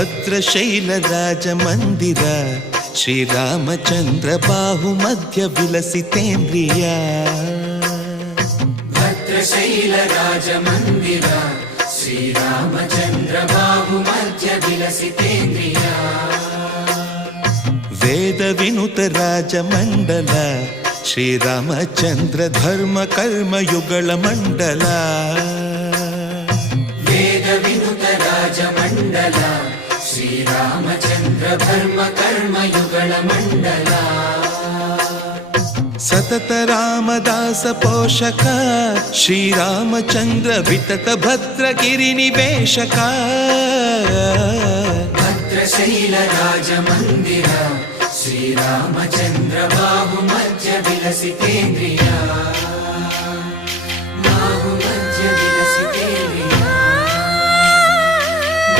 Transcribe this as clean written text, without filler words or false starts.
ಭದ್ರಶೈಲ ರಾಜ ಮಂದಿರ ಶ್ರೀರಾಮಚಂದ್ರ ಬಾಹು ಮಧ್ಯ ವಿಲಸಿತೇಂದ್ರಿಯ ಭದ್ರಶೈಲ ರಾಜ ಮಂದಿರ ಶ್ರೀರಾಮಚಂದ್ರ ಬಾಹು ಮಧ್ಯ ವಿಲಸಿತೇಂದ್ರಿಯ ವೇದ ವಿನುತ ರಾಜ ಮಂಡಲ ಶ್ರೀರಾಮಚಂದ್ರ ಧರ್ಮ ಕರ್ಮಯುಗಳ ಮಂಡಲ ವೇದ ವಿನುತ ರಾಜ ಮಂಡಲ ಶ್ರೀರಾಮಚಂದ್ರ ಧರ್ಮ ಕರ್ಮಯುಗಳ ಮಂಡಲ ಸತತ ರಾಮದಾಸ ಪೋಷಕ ಶ್ರೀರಾಮಚಂದ್ರ ವಿತತ ಭದ್ರಗಿರಿ ನಿವೇಶಕ ಭದ್ರಶೈಲ ರಾಜ ಮಂದಿರ ಶ್ರೀರಾಮಚಂದ್ರ ಬಾಹು ಮಧ್ಯ ವಿಲಸಿತೇಂದ್ರಿಯ